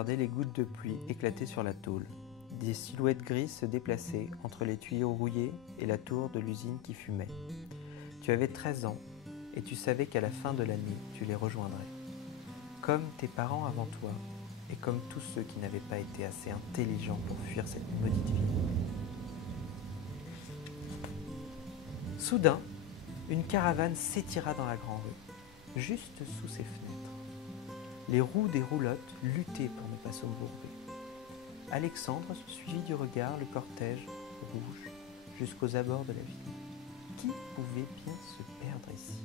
regardais les gouttes de pluie éclater sur la tôle. Des silhouettes grises se déplaçaient entre les tuyaux rouillés et la tour de l'usine qui fumait. Tu avais 13 ans et tu savais qu'à la fin de l'année, tu les rejoindrais. Comme tes parents avant toi et comme tous ceux qui n'avaient pas été assez intelligents pour fuir cette maudite ville. Soudain, une caravane s'étira dans la grande rue, juste sous ses fenêtres. Les roues des roulottes luttaient pour ne pas s'embourber. Alexandre suivit du regard le cortège rouge jusqu'aux abords de la ville. Qui pouvait bien se perdre ici ?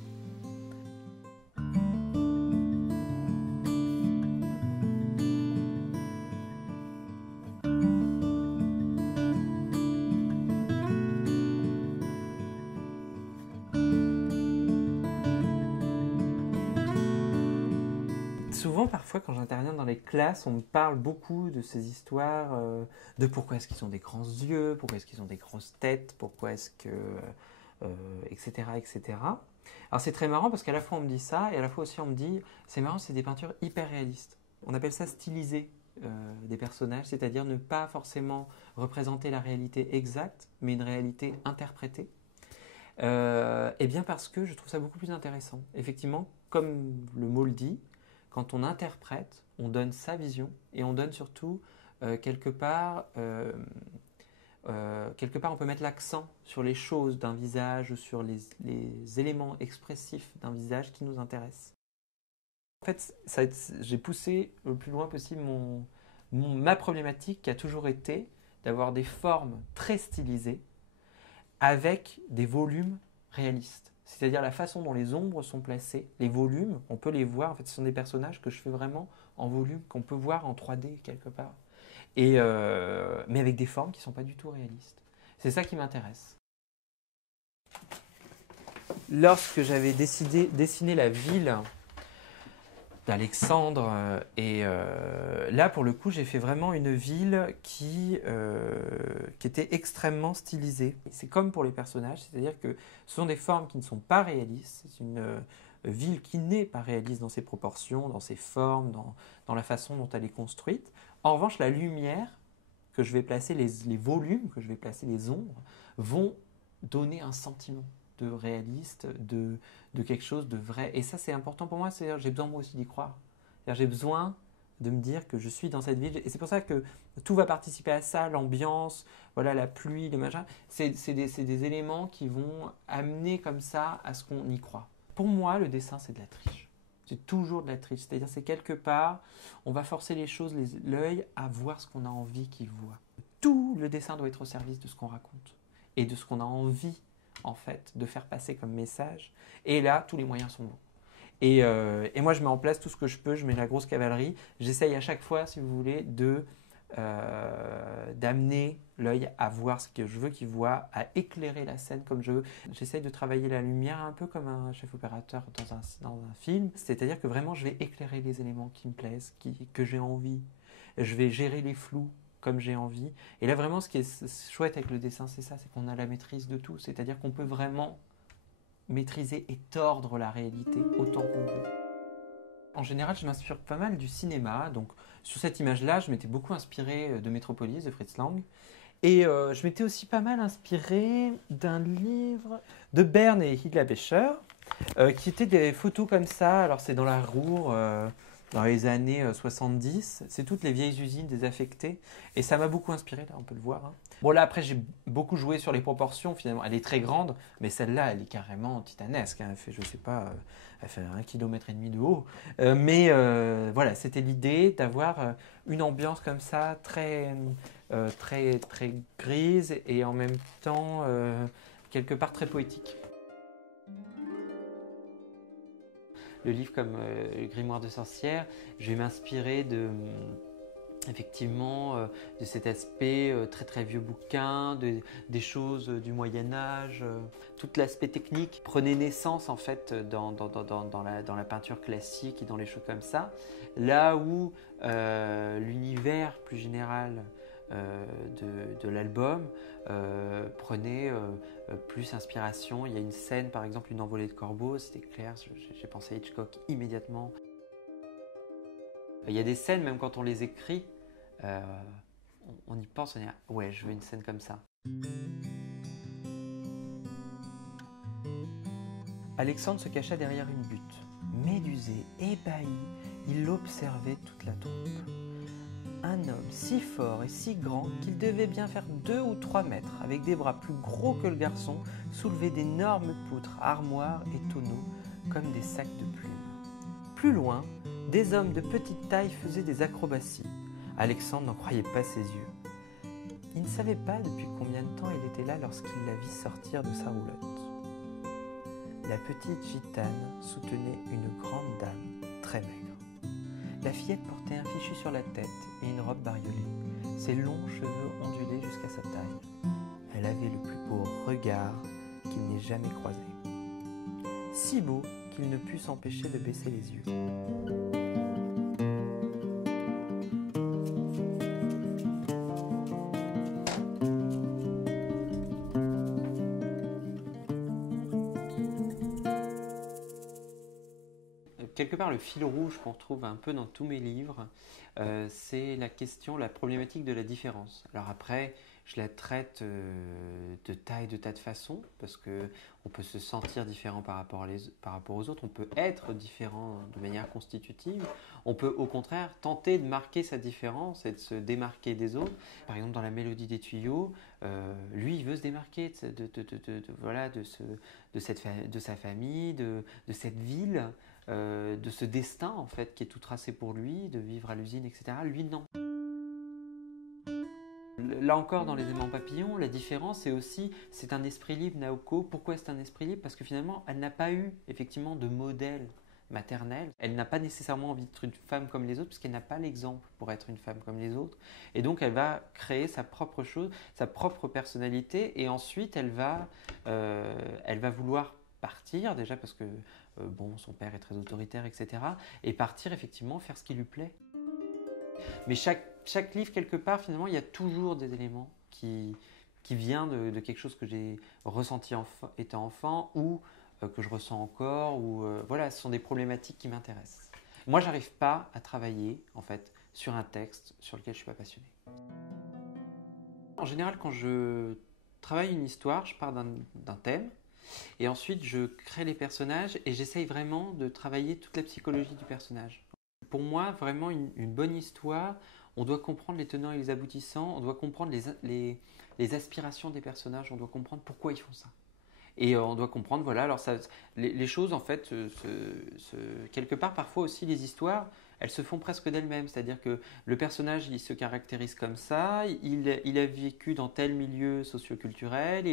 Souvent, parfois, quand j'interviens dans les classes, on me parle beaucoup de ces histoires, de pourquoi est-ce qu'ils ont des grands yeux, pourquoi est-ce qu'ils ont des grosses têtes, pourquoi est-ce que... etc., etc. Alors c'est très marrant parce qu'à la fois on me dit ça, et à la fois aussi on me dit, c'est marrant, c'est des peintures hyper réalistes. On appelle ça styliser des personnages, c'est-à-dire ne pas forcément représenter la réalité exacte, mais une réalité interprétée. Et bien parce que je trouve ça beaucoup plus intéressant. Effectivement, comme le mot le dit, quand on interprète, on donne sa vision et on donne surtout quelque part, on peut mettre l'accent sur les choses d'un visage ou sur les éléments expressifs d'un visage qui nous intéressent. En fait, j'ai poussé le plus loin possible ma problématique qui a toujours été d'avoir des formes très stylisées avec des volumes réalistes. C'est-à-dire la façon dont les ombres sont placées, les volumes, on peut les voir. En fait, ce sont des personnages que je fais vraiment en volume, qu'on peut voir en 3D quelque part. Mais avec des formes qui ne sont pas du tout réalistes. C'est ça qui m'intéresse. Lorsque j'avais dessiné la ville d'Alexandre, là pour le coup j'ai fait vraiment une ville qui était extrêmement stylisée. C'est comme pour les personnages, c'est-à-dire que ce sont des formes qui ne sont pas réalistes. C'est une ville qui n'est pas réaliste dans ses proportions, dans ses formes, dans la façon dont elle est construite. En revanche, la lumière que je vais placer, les volumes que je vais placer, les ombres, vont donner un sentiment de réaliste, de quelque chose de vrai. Et ça, c'est important pour moi, c'est-à-dire j'ai besoin moi aussi d'y croire. J'ai besoin de me dire que je suis dans cette ville. Et c'est pour ça que tout va participer à ça, l'ambiance, voilà, la pluie, le machin. C'est des éléments qui vont amener comme ça à ce qu'on y croit. Pour moi, le dessin, c'est de la triche. C'est toujours de la triche. C'est-à-dire, c'est quelque part, on va forcer les choses, l'œil, à voir ce qu'on a envie qu'il voit. Tout le dessin doit être au service de ce qu'on raconte et de ce qu'on a envie, en fait, de faire passer comme message. Et là, tous les moyens sont bons. Et moi, je mets en place tout ce que je peux. Je mets la grosse cavalerie. J'essaye à chaque fois, si vous voulez, d'amener l'œil à voir ce que je veux qu'il voit, à éclairer la scène comme je veux. J'essaye de travailler la lumière un peu comme un chef opérateur dans un film. C'est-à-dire que vraiment, je vais éclairer les éléments qui me plaisent, que j'ai envie. Je vais gérer les flous comme j'ai envie. Et là, vraiment, ce qui est chouette avec le dessin, c'est ça, c'est qu'on a la maîtrise de tout. C'est-à-dire qu'on peut vraiment maîtriser et tordre la réalité autant qu'on veut. En général, je m'inspire pas mal du cinéma. Donc, sur cette image-là, je m'étais beaucoup inspiré de Métropolis, de Fritz Lang. Et je m'étais aussi pas mal inspiré d'un livre de Berne et Hilda Becher, qui étaient des photos comme ça. Alors, c'est dans la Ruhr, dans les années 70. C'est toutes les vieilles usines désaffectées. Et ça m'a beaucoup inspiré, là, on peut le voir. Hein. Bon, là, après, j'ai beaucoup joué sur les proportions, finalement. Elle est très grande, mais celle-là, elle est carrément titanesque. Hein. Elle fait, je sais pas, elle fait 1,5 km de haut. Voilà, c'était l'idée d'avoir une ambiance comme ça, très grise et en même temps, quelque part, très poétique. Le livre comme le Grimoire de sorcière, je vais m'inspirer effectivement de cet aspect très très vieux bouquin, des choses du Moyen-Âge. Tout l'aspect technique prenait naissance en fait dans la peinture classique et dans les choses comme ça. Là où l'univers plus général de l'album prenait plus inspiration. Il y a une scène, par exemple, une envolée de corbeaux, c'était clair, j'ai pensé à Hitchcock immédiatement. Il y a des scènes, même quand on les écrit, on y pense, on dit « ouais, je veux une scène comme ça ». Alexandre se cacha derrière une butte. Médusé, ébahi, il observait toute la troupe. Un homme si fort et si grand qu'il devait bien faire 2 ou 3 mètres, avec des bras plus gros que le garçon, soulevait d'énormes poutres, armoires et tonneaux, comme des sacs de plumes. Plus loin, des hommes de petite taille faisaient des acrobaties. Alexandre n'en croyait pas ses yeux. Il ne savait pas depuis combien de temps il était là lorsqu'il la vit sortir de sa roulotte. La petite gitane soutenait une grande dame, très maigre. La fillette portait un fichu sur la tête et une robe bariolée. Ses longs cheveux ondulaient jusqu'à sa taille. Elle avait le plus beau regard qu'il n'ait jamais croisé. Si beau qu'il ne put s'empêcher de baisser les yeux. Quelque part, le fil rouge qu'on retrouve un peu dans tous mes livres, c'est la problématique de la différence. Alors après, je la traite de tas et de tas de façons, parce qu'on peut se sentir différent par rapport aux autres, on peut être différent de manière constitutive, on peut au contraire tenter de marquer sa différence et de se démarquer des autres. Par exemple, dans La Mélodie des tuyaux, lui, il veut se démarquer de sa famille, de cette ville, de ce destin en fait qui est tout tracé pour lui, de vivre à l'usine, etc. Lui, non. Là encore, dans Les Aimants papillons, la différence c'est un esprit libre, Naoko. Pourquoi c'est un esprit libre? Parce que finalement, elle n'a pas eu effectivement de modèle maternel. Elle n'a pas nécessairement envie d'être une femme comme les autres, puisqu'elle n'a pas l'exemple pour être une femme comme les autres. Et donc, elle va créer sa propre chose, sa propre personnalité, et ensuite, elle va vouloir partir, déjà parce que son père est très autoritaire, etc. Et partir, effectivement, faire ce qui lui plaît. Mais chaque livre, quelque part, finalement, il y a toujours des éléments qui viennent de quelque chose que j'ai ressenti étant enfant ou que je ressens encore. Voilà, ce sont des problématiques qui m'intéressent. Moi, je n'arrive pas à travailler, en fait, sur un texte sur lequel je ne suis pas passionné. En général, quand je travaille une histoire, je pars d'un thème. Et ensuite, je crée les personnages et j'essaye vraiment de travailler toute la psychologie du personnage. Pour moi, vraiment, une bonne histoire, on doit comprendre les tenants et les aboutissants, on doit comprendre les aspirations des personnages, on doit comprendre pourquoi ils font ça. Et on doit comprendre, voilà, alors les choses, en fait, quelque part, parfois aussi, les histoires, elles se font presque d'elles-mêmes. C'est-à-dire que le personnage, il se caractérise comme ça, il a vécu dans tel milieu socioculturel,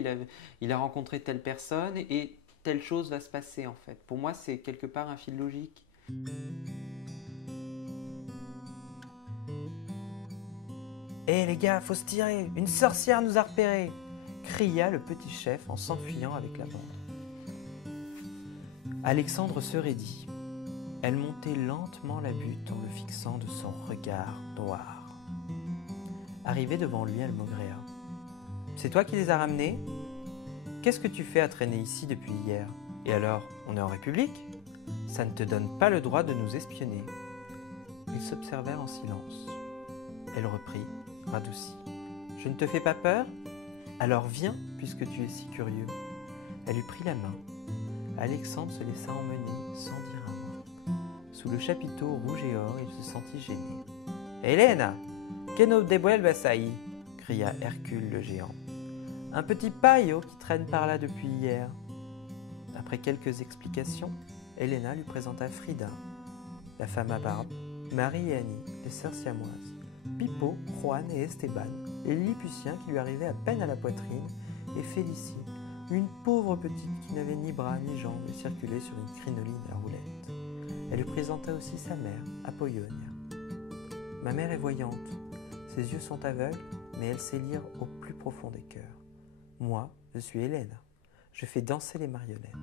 il a rencontré telle personne, et telle chose va se passer, en fait. Pour moi, c'est quelque part un fil logique. Hé les gars, faut se tirer, une sorcière nous a repérés, cria le petit chef en s'enfuyant avec la bande. Alexandre se raidit. Elle montait lentement la butte en le fixant de son regard noir. Arrivée devant lui, elle maugréa. « C'est toi qui les as ramenés? Qu'est-ce que tu fais à traîner ici depuis hier? Et alors, on est en République? Ça ne te donne pas le droit de nous espionner. » Ils s'observèrent en silence. Elle reprit, radoucie. « Je ne te fais pas peur? Alors viens, puisque tu es si curieux. » Elle lui prit la main. Alexandre se laissa emmener sans dire un mot. Sous le chapiteau rouge et or, il se sentit gêné. « Helena, que no devuelvas ahí » cria Hercule le géant. « Un petit paillot qui traîne par là depuis hier. » Après quelques explications, Helena lui présenta Frida, la femme à barbe, Marie et Annie, les sœurs siamoises, Pipo, Juan et Esteban, les Lilliputiens qui lui arrivaient à peine à la poitrine, et Félicie, une pauvre petite qui n'avait ni bras ni jambes et circulait sur une crinoline à roulettes. Elle lui présenta aussi sa mère, Apollonia. « Ma mère est voyante, ses yeux sont aveugles, mais elle sait lire au plus profond des cœurs. Moi, je suis Hélène, je fais danser les marionnettes. »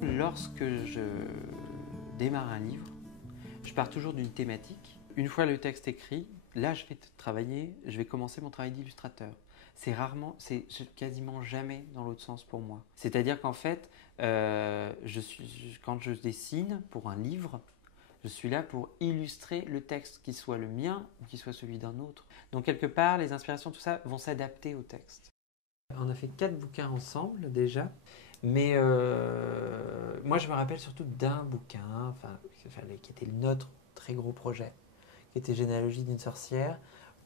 Lorsque je démarre un livre, pars toujours d'une thématique. Une fois le texte écrit, là je vais travailler, je vais commencer mon travail d'illustrateur. C'est quasiment jamais dans l'autre sens pour moi. C'est-à-dire qu'en fait, quand je dessine pour un livre, je suis là pour illustrer le texte, qu'il soit le mien ou qu'il soit celui d'un autre. Donc quelque part, les inspirations, tout ça, vont s'adapter au texte. On a fait 4 bouquins ensemble déjà, mais moi je me rappelle surtout d'un bouquin, qui était notre très gros projet, qui était Généalogie d'une sorcière,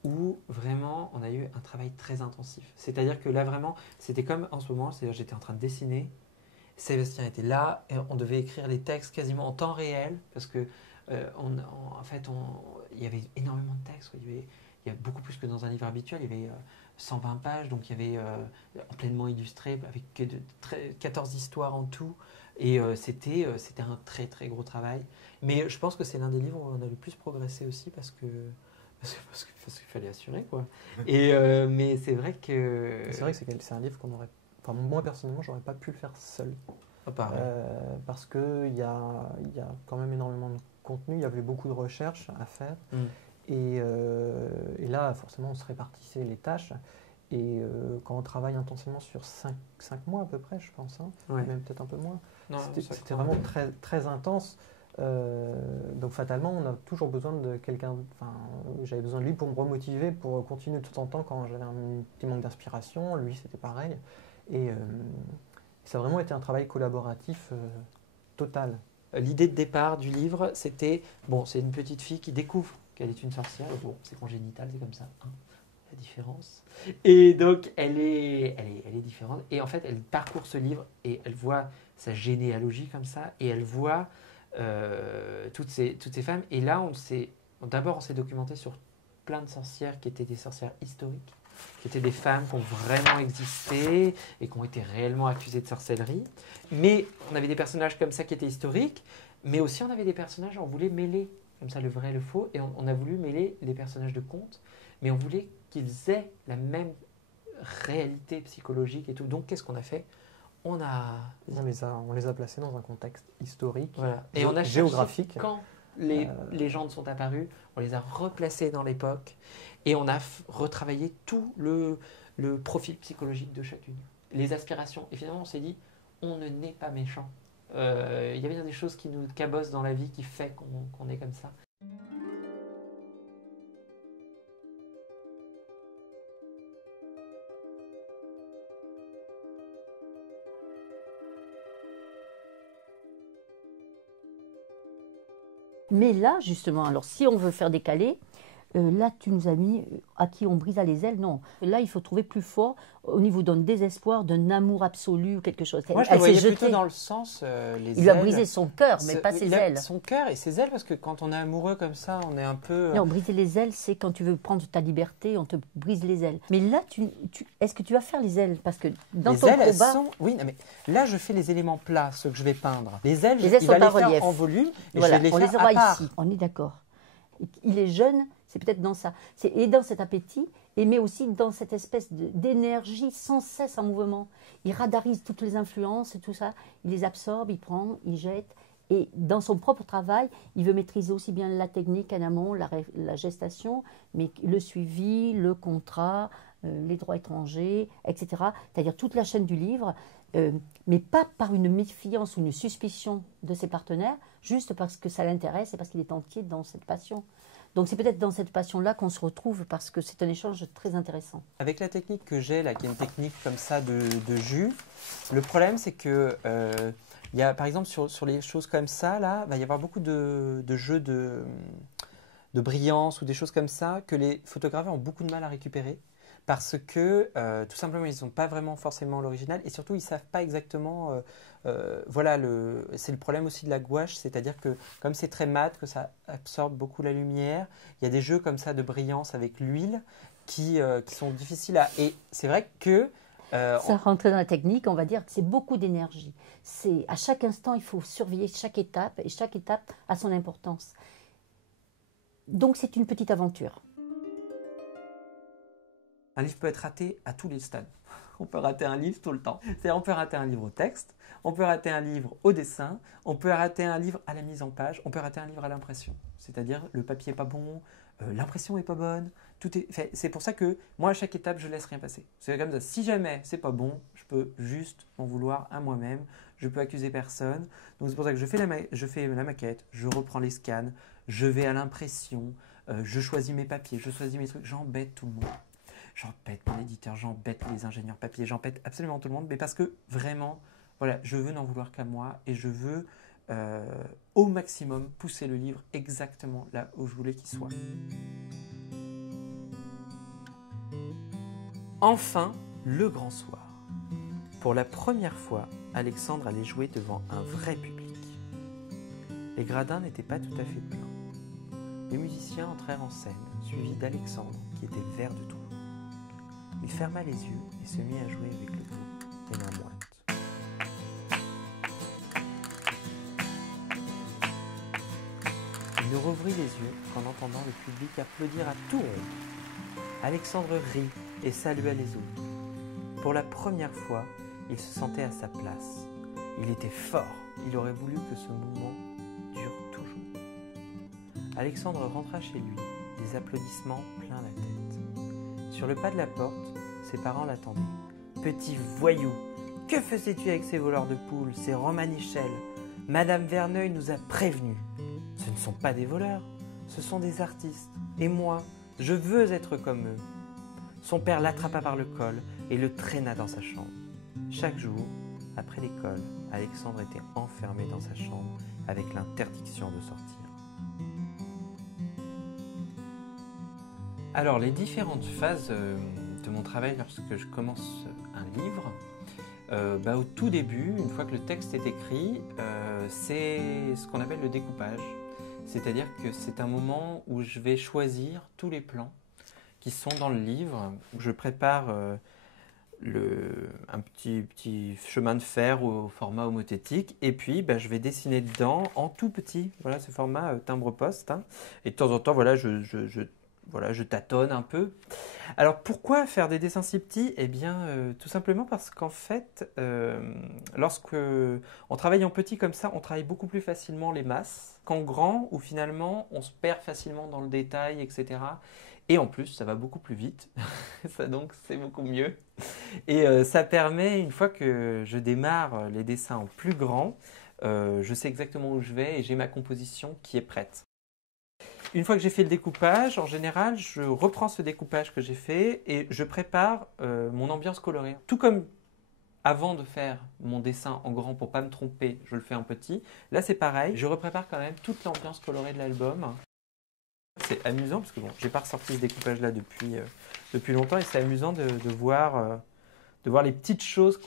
où vraiment on a eu un travail très intensif. C'est-à-dire que là vraiment, c'était comme en ce moment, c'est-à-dire j'étais en train de dessiner, Sébastien était là, et on devait écrire les textes quasiment en temps réel, parce que il y avait énormément de textes, il y a beaucoup plus que dans un livre habituel, il y avait 120 pages, donc il y avait pleinement illustré, avec 14 histoires en tout, et c'était un très très gros travail. Mais je pense que c'est l'un des livres où on a le plus progressé aussi, parce qu'il fallait assurer, quoi. Et, mais c'est vrai que... C'est vrai que c'est un livre qu'on aurait... Enfin, moi, personnellement, j'aurais pas pu le faire seul. Parce qu'il y a quand même énormément de contenu, il y avait beaucoup de recherches à faire. Et là, forcément, on se répartissait les tâches. Et quand on travaille intensément sur 5 mois à peu près, je pense, même peut-être un peu moins, c'était vraiment très, très intense. Donc fatalement, on a toujours besoin de quelqu'un. J'avais besoin de lui pour me remotiver, pour continuer de temps en temps quand j'avais un petit manque d'inspiration. Lui, c'était pareil. Et ça a vraiment été un travail collaboratif total. L'idée de départ du livre, c'était, c'est une petite fille qui découvre qu'elle est une sorcière. Bon, c'est congénital, c'est comme ça, la différence. Et donc, elle est différente. Et en fait, elle parcourt ce livre et elle voit sa généalogie comme ça, et elle voit toutes ces femmes. Et là, d'abord, on s'est documenté sur plein de sorcières qui étaient des sorcières historiques, qui étaient des femmes qui ont vraiment existé et qui ont été réellement accusées de sorcellerie. Mais on avait des personnages comme ça qui étaient historiques, mais aussi on avait des personnages, on voulait mêler comme ça le vrai et le faux, et on a voulu mêler les personnages de contes, mais on voulait qu'ils aient la même réalité psychologique et tout. Donc qu'est-ce qu'on a fait ? On les a placés dans un contexte historique, et on a géographique. Quand les légendes sont apparues, on les a replacées dans l'époque et on a retravaillé tout le profil psychologique de chacune, les aspirations. Et finalement, on s'est dit, on ne naît pas méchant. Il y a bien des choses qui nous cabossent dans la vie qui fait qu'on est comme ça. Mais là, justement, alors si on veut faire décaler, là, tu nous as mis à qui on brisa les ailes. Non, là, il faut trouver plus fort au niveau d'un désespoir, d'un amour absolu ou quelque chose. Moi, je le voyais plutôt dans le sens, les ailes. Il a brisé son cœur, mais pas ses ailes. Son cœur et ses ailes, parce que quand on est amoureux comme ça, on est un peu... Non, briser les ailes, c'est quand tu veux prendre ta liberté, on te brise les ailes. Mais là, est-ce que tu vas faire les ailes? Parce que dans ton ailes, combat... Oui, mais là, je fais les éléments plats, ceux que je vais peindre. Les ailes, il sont va en les relief. faire en volume, et voilà, je vais les on faire les aura à part. ici, on est d'accord. Il est jeune, c'est peut-être dans ça. Et dans cet appétit, mais aussi dans cette espèce d'énergie sans cesse en mouvement. Il radarise toutes les influences et tout ça, il les absorbe, il prend, il jette. Et dans son propre travail, il veut maîtriser aussi bien la technique en amont, la gestation, mais le suivi, le contrat, les droits étrangers, etc. C'est-à-dire toute la chaîne du livre, mais pas par une méfiance ou une suspicion de ses partenaires, juste parce que ça l'intéresse et parce qu'il est entier dans cette passion. Donc c'est peut-être dans cette passion-là qu'on se retrouve, parce que c'est un échange très intéressant. Avec la technique que j'ai, là, qui est une technique comme ça de jus, le problème c'est que il y a, par exemple sur les choses comme ça, là, va y avoir beaucoup de jeux de brillance ou des choses comme ça que les photographes ont beaucoup de mal à récupérer. Parce que tout simplement ils n'ont pas vraiment forcément l'original, et surtout ils ne savent pas exactement, c'est le problème aussi de la gouache, c'est-à-dire que comme c'est très mat, que ça absorbe beaucoup la lumière, il y a des jeux comme ça de brillance avec l'huile qui sont difficiles à... Et c'est vrai que... Ça rentre dans la technique, on va dire que c'est beaucoup d'énergie. À chaque instant, il faut surveiller chaque étape, et chaque étape a son importance. Donc c'est une petite aventure. Un livre peut être raté à tous les stades. On peut rater un livre tout le temps. C'est-à-dire, on peut rater un livre au texte, on peut rater un livre au dessin, on peut rater un livre à la mise en page, on peut rater un livre à l'impression. C'est-à-dire, le papier n'est pas bon, l'impression n'est pas bonne. C'est pour ça que moi, à chaque étape, je laisse rien passer. C'est comme ça. Si jamais c'est pas bon, je peux juste m'en vouloir à moi-même. Je peux accuser personne. Donc c'est pour ça que je fais la maquette, je reprends les scans, je vais à l'impression, je choisis mes papiers, je choisis mes trucs. J'embête tout le monde. J'embête mon éditeur, j'embête les ingénieurs papier, j'embête absolument tout le monde. Mais parce que vraiment, voilà, je veux n'en vouloir qu'à moi et je veux au maximum pousser le livre exactement là où je voulais qu'il soit. Enfin, le grand soir. Pour la première fois, Alexandre allait jouer devant un vrai public. Les gradins n'étaient pas tout à fait pleins. Les musiciens entrèrent en scène, suivis d'Alexandre, qui était vert de trouille. Il ferma les yeux et se mit à jouer avec le pot et la moite. Il ne rouvrit les yeux qu'en entendant le public applaudir à tout rond. Alexandre rit et salua les autres. Pour la première fois, il se sentait à sa place. Il était fort. Il aurait voulu que ce moment dure toujours. Alexandre rentra chez lui, des applaudissements plein la tête. Sur le pas de la porte, ses parents l'attendaient. « Petit voyou, que faisais-tu avec ces voleurs de poules, ces romanichels ? Madame Verneuil nous a prévenus. Ce ne sont pas des voleurs, ce sont des artistes. Et moi, je veux être comme eux. » Son père l'attrapa par le col et le traîna dans sa chambre. Chaque jour, après l'école, Alexandre était enfermé dans sa chambre avec l'interdiction de sortir. Alors, les différentes phases de mon travail lorsque je commence un livre, au tout début, une fois que le texte est écrit, c'est ce qu'on appelle le découpage. C'est-à-dire que c'est un moment où je vais choisir tous les plans qui sont dans le livre, où je prépare un petit chemin de fer au format homothétique, et puis je vais dessiner dedans en tout petit, voilà ce format timbre-poste, hein. Et de temps en temps, voilà, je tâtonne un peu. Alors pourquoi faire des dessins si petits ? Eh bien, tout simplement parce qu'en fait, lorsque on travaille en petit comme ça, on travaille beaucoup plus facilement les masses qu'en grand, où finalement on se perd facilement dans le détail, etc. Et en plus, ça va beaucoup plus vite, ça donc c'est beaucoup mieux. Et ça permet, une fois que je démarre les dessins en plus grand, je sais exactement où je vais et j'ai ma composition qui est prête. Une fois que j'ai fait le découpage, en général, je reprends ce découpage que j'ai fait et je prépare mon ambiance colorée. Tout comme avant de faire mon dessin en grand pour ne pas me tromper, je le fais en petit. Là, c'est pareil, je reprépare quand même toute l'ambiance colorée de l'album. C'est amusant parce que bon, j'ai pas ressorti ce découpage-là depuis longtemps et c'est amusant de voir les petites choses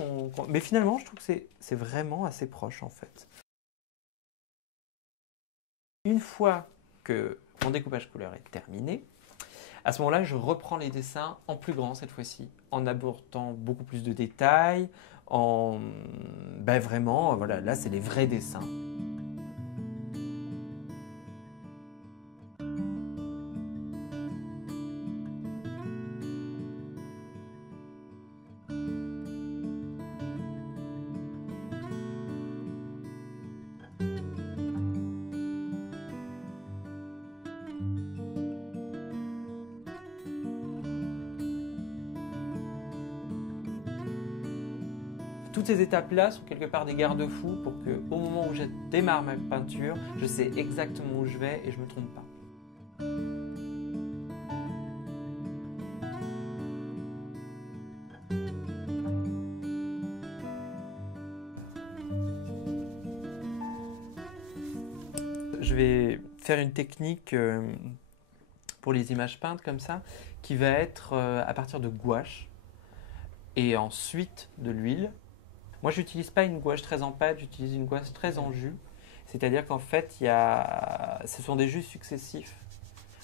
Mais finalement, je trouve que c'est vraiment assez proche en fait. Une fois que mon découpage couleur est terminé, à ce moment-là, je reprends les dessins en plus grand cette fois-ci, en abordant beaucoup plus de détails, vraiment, voilà, là c'est les vrais dessins. Toutes ces étapes-là sont quelque part des garde-fous pour qu'au moment où je démarre ma peinture, je sais exactement où je vais et je ne me trompe pas. Je vais faire une technique pour les images peintes comme ça, qui va être à partir de gouache et ensuite de l'huile. Moi, je n'utilise pas une gouache très en pâte, j'utilise une gouache très en jus. C'est-à-dire qu'en fait, ce sont des jus successifs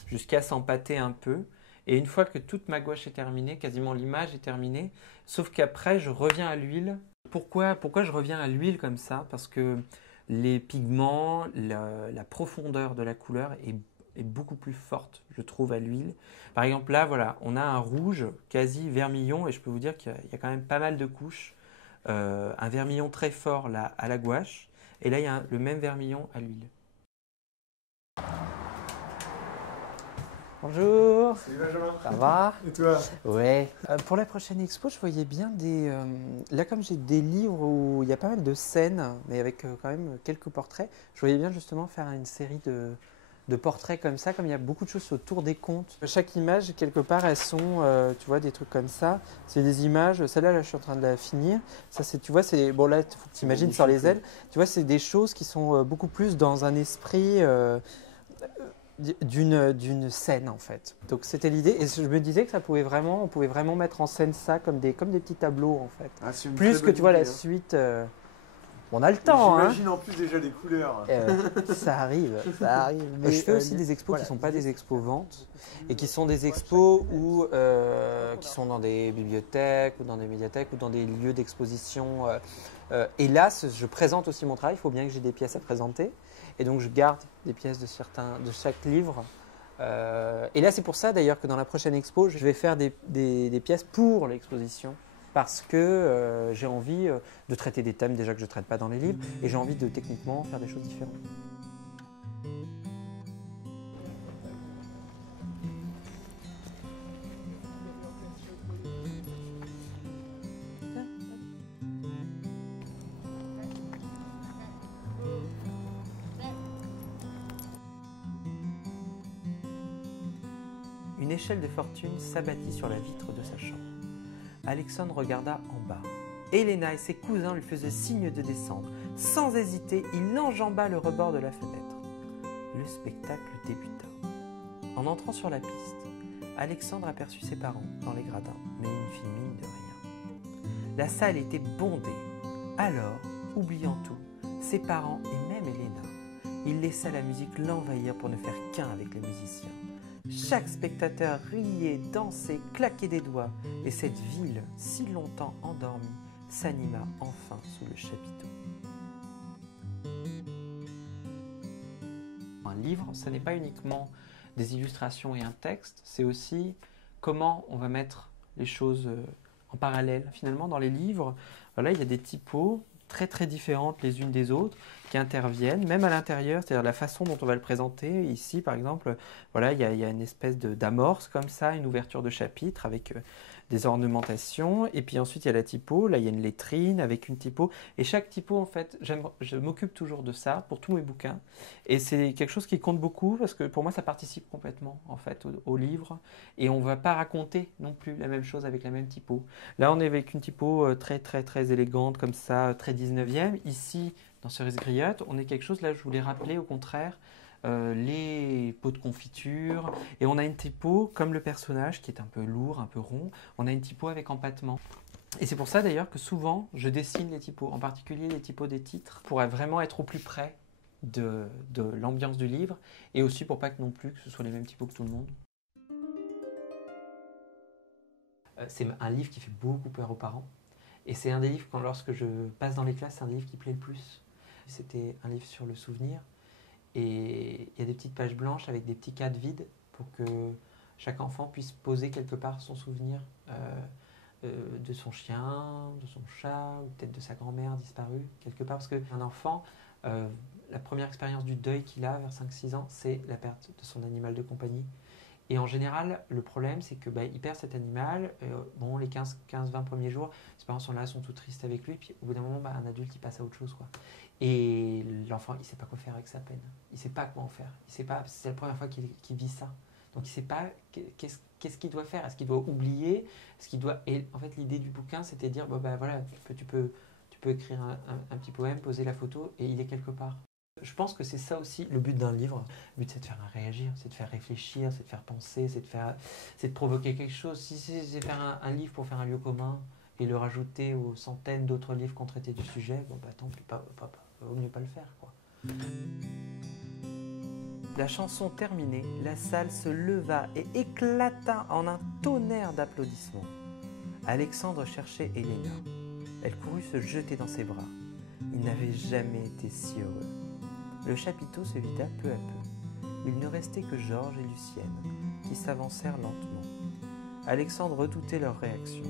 jusqu'à s'empâter un peu. Et une fois que toute ma gouache est terminée, quasiment l'image est terminée, sauf qu'après, je reviens à l'huile. Pourquoi je reviens à l'huile comme ça ? Parce que les pigments, la profondeur de la couleur est est beaucoup plus forte, je trouve, à l'huile. Par exemple, là, voilà, on a un rouge quasi vermillon, et je peux vous dire qu'il y a quand même pas mal de couches. Un vermillon très fort là, à la gouache, et là, il y a le même vermillon à l'huile. Bonjour. Salut Benjamin. Ça va? Et toi? Ouais. Pour la prochaine expo, je voyais bien des... là, comme j'ai des livres où il y a pas mal de scènes, mais avec quand même quelques portraits, je voyais bien justement faire une série de portraits comme ça, comme il y a beaucoup de choses autour des contes. Chaque image, quelque part, elles sont, tu vois, des trucs comme ça. C'est des images, celle-là, là, je suis en train de la finir. Ça, c'est, tu vois, c'est... Bon, là, il faut que tu imagines sur les ailes. Tu vois, c'est des choses qui sont beaucoup plus dans un esprit... d'une scène en fait. Donc c'était l'idée et je me disais que on pouvait vraiment mettre en scène ça comme des petits tableaux en fait. Ah, Plus que tu vois la suite, on a le temps. J'imagine en plus déjà les couleurs. Ça arrive. Mais je fais aussi des expos qui ne sont pas des expos ventes et qui sont des expos qui sont dans des bibliothèques ou dans des médiathèques ou dans des lieux d'exposition. Et là, je présente aussi mon travail. Il faut bien que j'ai des pièces à présenter. Et donc, je garde des pièces de chaque livre. Et là, c'est pour ça d'ailleurs que dans la prochaine expo, je vais faire des pièces pour l'exposition. Parce que j'ai envie de traiter des thèmes déjà que je ne traite pas dans les livres. Et j'ai envie de techniquement faire des choses différentes. Une échelle de fortune s'abattit sur la vitre de sa chambre. Alexandre regarda en bas. Elena et ses cousins lui faisaient signe de descendre. Sans hésiter, il enjamba le rebord de la fenêtre. Le spectacle débuta. En entrant sur la piste, Alexandre aperçut ses parents dans les gradins, mais il ne fit mine de rien. La salle était bondée. Alors, oubliant tout, ses parents et même Elena, il laissa la musique l'envahir pour ne faire qu'un avec les musiciens. Chaque spectateur riait, dansait, claquait des doigts, et cette ville, si longtemps endormie, s'anima enfin sous le chapiteau. Un livre, ce n'est pas uniquement des illustrations et un texte, c'est aussi comment on va mettre les choses en parallèle. Finalement, dans les livres, voilà, il y a des typos très très différentes les unes des autres qui interviennent, même à l'intérieur, c'est-à-dire la façon dont on va le présenter. Ici, par exemple, voilà, il y a une espèce d'amorce comme ça, une ouverture de chapitre avec des ornementations, et puis ensuite il y a la typo, là il y a une lettrine avec une typo, et chaque typo en fait, je m'occupe toujours de ça pour tous mes bouquins, et c'est quelque chose qui compte beaucoup parce que pour moi ça participe complètement en fait au livre, et on ne va pas raconter non plus la même chose avec la même typo. Là on est avec une typo très très très élégante comme ça, très 19e, ici dans Cerise Griotte, on est quelque chose, là je voulais rappeler au contraire, les pots de confiture, et on a une typo comme le personnage qui est un peu lourd, un peu rond, on a une typo avec empattement. Et c'est pour ça d'ailleurs que souvent je dessine les typos, en particulier les typos des titres, pour vraiment être au plus près de l'ambiance du livre, et aussi pour pas que non plus que ce soit les mêmes typos que tout le monde. C'est un livre qui fait beaucoup peur aux parents, et c'est un des livres, lorsque je passe dans les classes, c'est un des livres qui plaît le plus. C'était un livre sur le souvenir. Et il y a des petites pages blanches avec des petits cadres vides pour que chaque enfant puisse poser quelque part son souvenir de son chien, de son chat, ou peut-être de sa grand-mère disparue, quelque part. Parce qu'un enfant, la première expérience du deuil qu'il a vers 5-6 ans, c'est la perte de son animal de compagnie. Et en général, le problème, c'est que il perd cet animal. Bon, les 15-20 premiers jours, ses parents sont là, sont tout tristes avec lui. Puis au bout d'un moment, un adulte, il passe à autre chose, quoi. Et l'enfant, il ne sait pas quoi faire avec sa peine. Il ne sait pas comment faire. Il sait pas, c'est la première fois qu'il vit ça. Donc il ne sait pas qu'est-ce qu'il doit faire. Est-ce qu'il doit oublier? Est-ce qu'il doit... Et en fait, l'idée du bouquin, c'était de dire, voilà, tu peux écrire un petit poème, poser la photo, et il est quelque part. Je pense que c'est ça aussi le but d'un livre. Le but, c'est de faire réagir, c'est de faire réfléchir, c'est de faire penser, c'est de provoquer quelque chose. Si c'est faire un livre pour faire un lieu commun et le rajouter aux centaines d'autres livres qui ont traité du sujet, tant pis, vaut mieux pas le faire, quoi. La chanson terminée, la salle se leva et éclata en un tonnerre d'applaudissements. Alexandre cherchait Elena. Elle courut se jeter dans ses bras. Il n'avait jamais été si heureux. Le chapiteau se vida peu à peu. Il ne restait que Georges et Lucienne, qui s'avancèrent lentement. Alexandre redoutait leur réaction.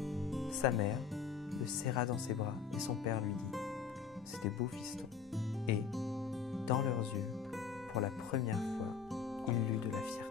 Sa mère le serra dans ses bras et son père lui dit « C'est des beaux fistons ». Et, dans leurs yeux, pour la première fois, il lut de la fierté.